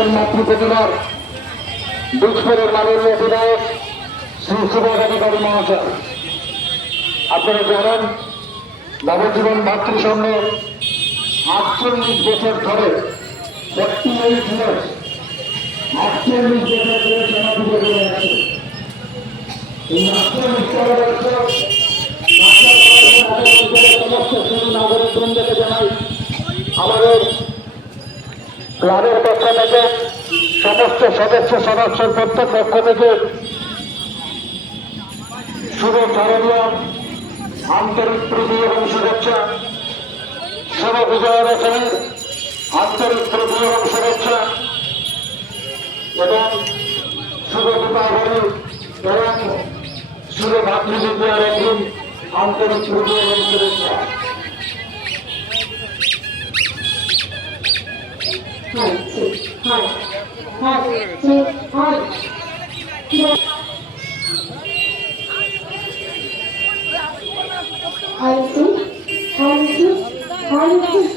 একজন মাতৃপ্রতিমার বীজপুরের মাননীয় বিধায়ক শ্রী সুভাষ অধিকারী মহাশয়। আপনারা জানেন নবজীবন মাতৃসংঘের 48 বছর ধরে 48 years 48 বছর ধরে সেনাপুজো করে আছে। এই 48 বছর সমস্ত হিন্দু নাগরিক বৃন্দকে জানাই আমাদের ক্লাবের পক্ষ থেকে, সমস্ত সদস্যের প্রত্যেক পক্ষ থেকে শুভ শারদীয় আন্তরিক প্রীতি এবং শুভেচ্ছা, শুভ বিজয়া দশমীর আন্তরিক প্রীতি এবং শুভেচ্ছা এবং শুভ দীপাবলি এবং শুভ ভাতৃদ্বিতীয়ার একদিন আন্তরিক প্রীতি এবং শুভেচ্ছা। Hi,